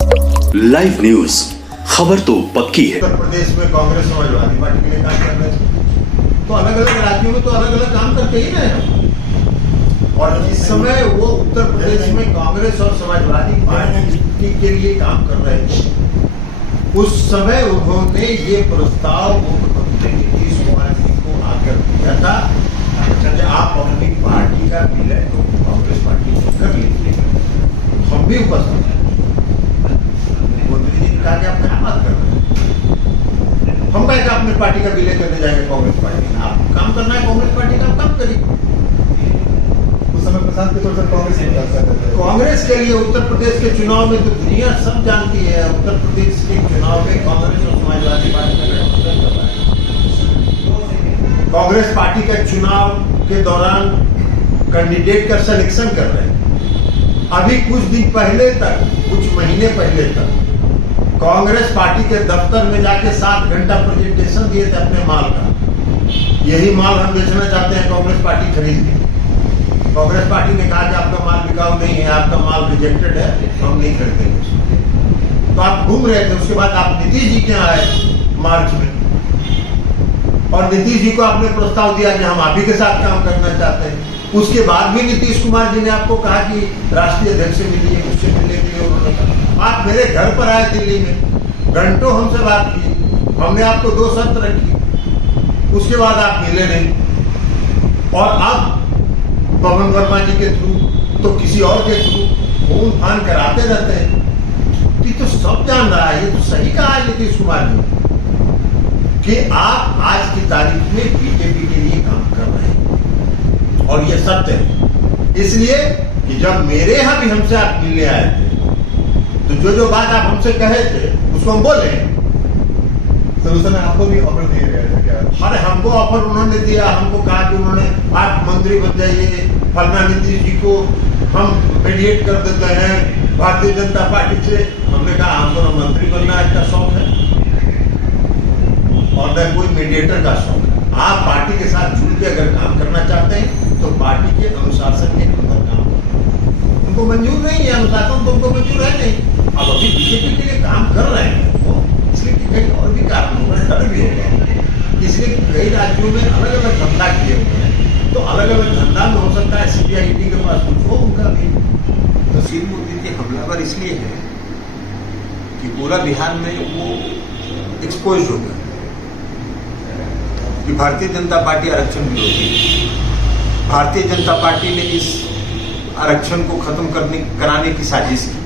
Live news, खबर तो पक्की है। उत्तर प्रदेश में कांग्रेस समाजवादी पार्टी के लिए काम कर रहे थे, तो अलग अलग राज्यों में तो अलग अलग काम करते ही रहे हम। और इस समय वो उत्तर प्रदेश में कांग्रेस और समाजवादी पार्टी के लिए काम कर रहे थे। उस समय उन्होंने ये प्रस्ताव मुख्यमंत्री नीतीश कुमार जी को आकर दिया था कि आप अपनी पार्टी का विलय तो कांग्रेस पार्टी से कर लीजिए। हम भी उपस्थित हैं। मोदी जी ने कहा कि आप क्या बात कर रहे हैं, हम कहें अपनी पार्टी का विलय करने जाएंगे कांग्रेस पार्टी का। आप काम करना है कांग्रेस पार्टी का, आप काम करिए। उस समय प्रशांत किशोर सर कांग्रेस के लिए उत्तर प्रदेश के चुनाव में तो दुनिया सब जानती है, उत्तर प्रदेश के चुनाव में कांग्रेस और समाजवादी पार्टी का गठबंधन कर रहा है। कांग्रेस पार्टी के चुनाव के दौरान कैंडिडेट का सिलेक्शन कर रहे हैं। अभी कुछ दिन पहले तक, कुछ महीने पहले तक कांग्रेस पार्टी के दफ्तर में जाके 7 घंटा प्रेजेंटेशन दिए थे अपने माल का। यही माल हम बेचना चाहते हैं, कांग्रेस पार्टी खरीद ली। कांग्रेस पार्टी ने कहा कि आपका माल बिकाऊ नहीं है, आपका माल रिजेक्टेड है, तो हम नहीं खरीदेंगे। तो आप घूम रहे थे। उसके बाद आप नीतीश जी के यहाँ आए मार्च में, और नीतीश जी को आपने प्रस्ताव दिया कि हम आप ही के साथ काम करना चाहते हैं। उसके बाद भी नीतीश कुमार जी ने आपको कहा कि राष्ट्रीय अध्यक्ष से मिलिए, उससे मिलने के लिए उन्होंने कहा। आप मेरे घर पर आए दिल्ली में, घंटों हमसे बात की, हमने आपको 2 शर्त रखी, उसके बाद आप मिले नहीं। और अब पवन वर्मा जी के थ्रू तो किसी और के थ्रू फोन फान कराते रहते हैं। ये तो सब जान रहा है, ये तो सही कहा है नीतीश कुमार जी कि आप आज की तारीख में बीजेपी के लिए काम कर रहे हैं, और ये सत्य है। इसलिए कि जब मेरे यहाँ भी हमसे आप मिलने आए थे, तो जो बात आप हमसे कहे थे उसको हम बोले। सर उस समय आपको भी ऑफर दिए गए थे क्या? अरे हमको ऑफर उन्होंने दिया, हमको कहा कि उन्होंने आप मंत्री बन जाइए, फलना मंत्री जी को हम मेडिएट कर देते हैं भारतीय जनता पार्टी से। हमने कहा हमको ना मंत्री बनना का शौक है और न कोई मीडिएटर का शौक है। आप पार्टी के साथ जुड़ के अगर काम करना चाहते हैं तो पार्टी के अनुशासन के अंदर काम करें। उनको मंजूर नहीं है अनुशासन, तो उनको मंजूर है नहीं। अब अभी बीजेपी के लिए काम कर रहे हैं वो, इसलिए कि कई और भी कारण होगा, डर भी होगा, इसलिए कई राज्यों में अलग अलग धंधा किए हुए हैं। तो अलग अलग धंधा में हो सकता है सीबीआई ईडी के पास कुछ हो उनका भी। तहसील मोदी के हमलावर इसलिए है कि पूरा बिहार में वो एक्सपोज हो गया कि भारतीय जनता पार्टी आरक्षण विरोधी है। भारतीय जनता पार्टी ने इस आरक्षण को खत्म कराने की साजिश की,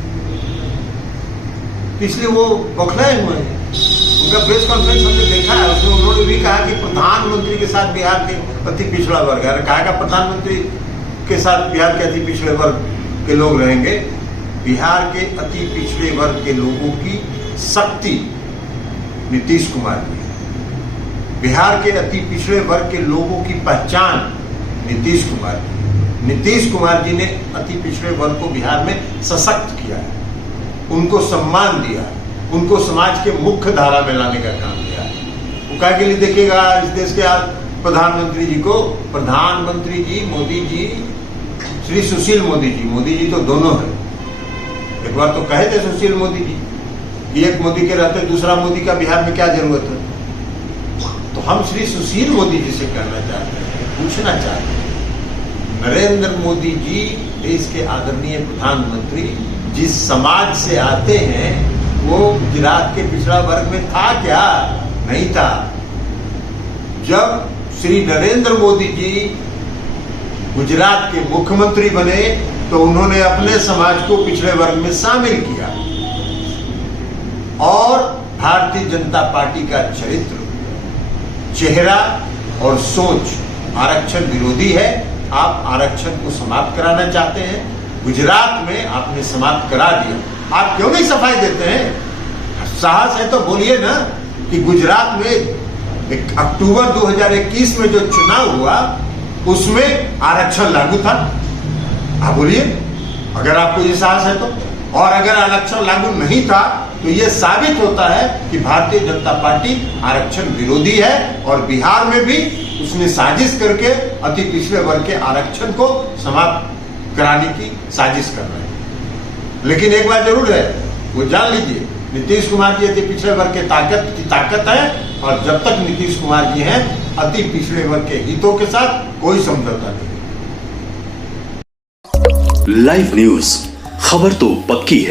तो इसलिए वो बौखलाए हुए हैं। उनका प्रेस कॉन्फ्रेंस हमने देखा है, उसमें उन्होंने भी कहा कि प्रधानमंत्री के साथ बिहार के अति पिछड़ा वर्ग है। कहा कि प्रधानमंत्री के साथ बिहार के अति पिछड़े वर्ग के लोग रहेंगे। बिहार के अति पिछड़े वर्ग के लोगों की शक्ति नीतीश कुमार जी, बिहार के अति पिछड़े वर्ग के लोगों की पहचान नीतीश कुमार जी। नीतीश कुमार जी ने अति पिछड़े वर्ग को बिहार में सशक्त किया है, उनको सम्मान दिया, उनको समाज के मुख्य धारा में लाने का काम किया है। वो क्या के लिए देखिएगा इस देश के आज प्रधानमंत्री जी को, प्रधानमंत्री जी मोदी जी, श्री सुशील मोदी जी तो दोनों है। एक बार तो कहे थे सुशील मोदी जी कि एक मोदी के रहते दूसरा मोदी का बिहार में क्या जरूरत है। तो हम श्री सुशील मोदी जी से कहना चाहते हैं, पूछना चाहते हैं, नरेंद्र मोदी जी देश के आदरणीय प्रधानमंत्री जिस समाज से आते हैं वो गुजरात के पिछड़ा वर्ग में था क्या? नहीं था। जब श्री नरेंद्र मोदी जी गुजरात के मुख्यमंत्री बने तो उन्होंने अपने समाज को पिछड़े वर्ग में शामिल किया, और भारतीय जनता पार्टी का चरित्र, चेहरा और सोच आरक्षण विरोधी है। आप आरक्षण को समाप्त कराना चाहते हैं, गुजरात में आपने समाप्त करा दिया, आप क्यों नहीं सफाई देते हैं? साहस है तो बोलिए ना कि गुजरात में अक्टूबर 2021 में जो चुनाव हुआ उसमें आरक्षण लागू था। आप बोलिए अगर आपको ये साहस है तो। और अगर आरक्षण लागू नहीं था तो ये साबित होता है कि भारतीय जनता पार्टी आरक्षण विरोधी है, और बिहार में भी उसने साजिश करके अति पिछड़े वर्ग के आरक्षण को समाप्त कराने की साजिश कर रहे हैं। लेकिन एक बात जरूर है, वो जान लीजिए, नीतीश कुमार जी अति पिछड़े वर्ग के ताकत है, और जब तक नीतीश कुमार जी हैं अति पिछड़े वर्ग के हितों के साथ कोई समझौता नहीं। लाइव न्यूज, खबर तो पक्की है।